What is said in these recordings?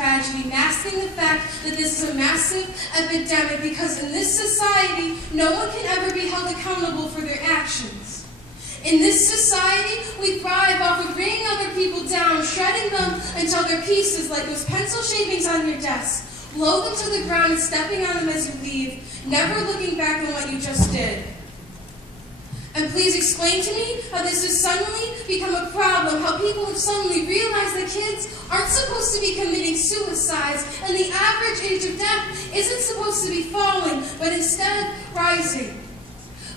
tragedy, masking the fact that this is a massive epidemic because in this society, no one can ever be held accountable for their actions. In this society, we thrive off of bringing other people down, shredding them until they're pieces like those pencil shavings on your desk. Blow them to the ground and stepping on them as you leave, never looking back on what you just did. And please explain to me how this has suddenly become a problem, how people have suddenly realized that kids aren't supposed to be committing suicides, and the average age of death isn't supposed to be falling, but instead rising.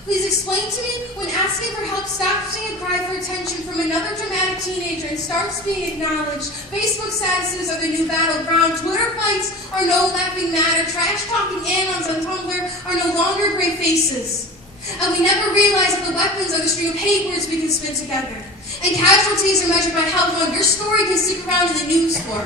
Please explain to me when asking for help stops being a cry for attention from another dramatic teenager and starts being acknowledged. Facebook statuses are the new battleground. Twitter fights are no laughing matter. Trash-talking anons on Tumblr are no longer gray faces. And we never realize that the weapons are the string of hate words we can spin together. And casualties are measured by how long your story can stick around in the news for.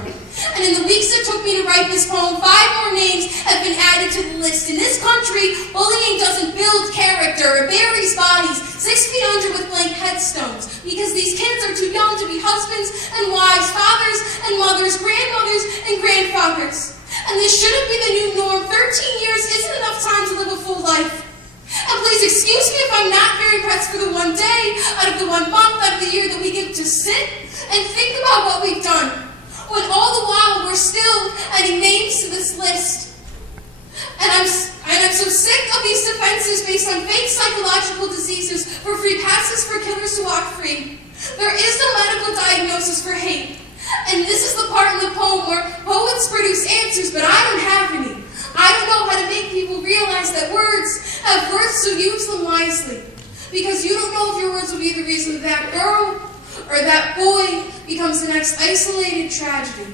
And in the weeks it took me to write this poem, 5 more names have been added to the list. In this country, bullying doesn't build character, it buries bodies 6 feet under with blank headstones. Because these kids are too young to be husbands and wives, fathers and mothers, grandmothers and grandfathers. And this shouldn't be the new norm. 13 years isn't enough time to live a full life. And please excuse me if I'm not very impressed for the one day, out of the 1 month, out of the year that we get to sit and think about what we've done, when all the while we're still adding names to this list. And I'm so sick of these defenses based on fake psychological diseases for free passes for killers to walk free. There is no medical diagnosis for hate. And this is the part in the poem where poets produce answers, but I don't have any. I don't know how to make people realize that words have worth, so use them wisely. Because you don't know if your words will be the reason that girl or that boy becomes the next isolated tragedy.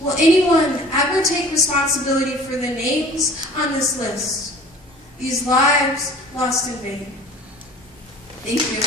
Will anyone ever take responsibility for the names on this list? These lives lost in vain. Thank you.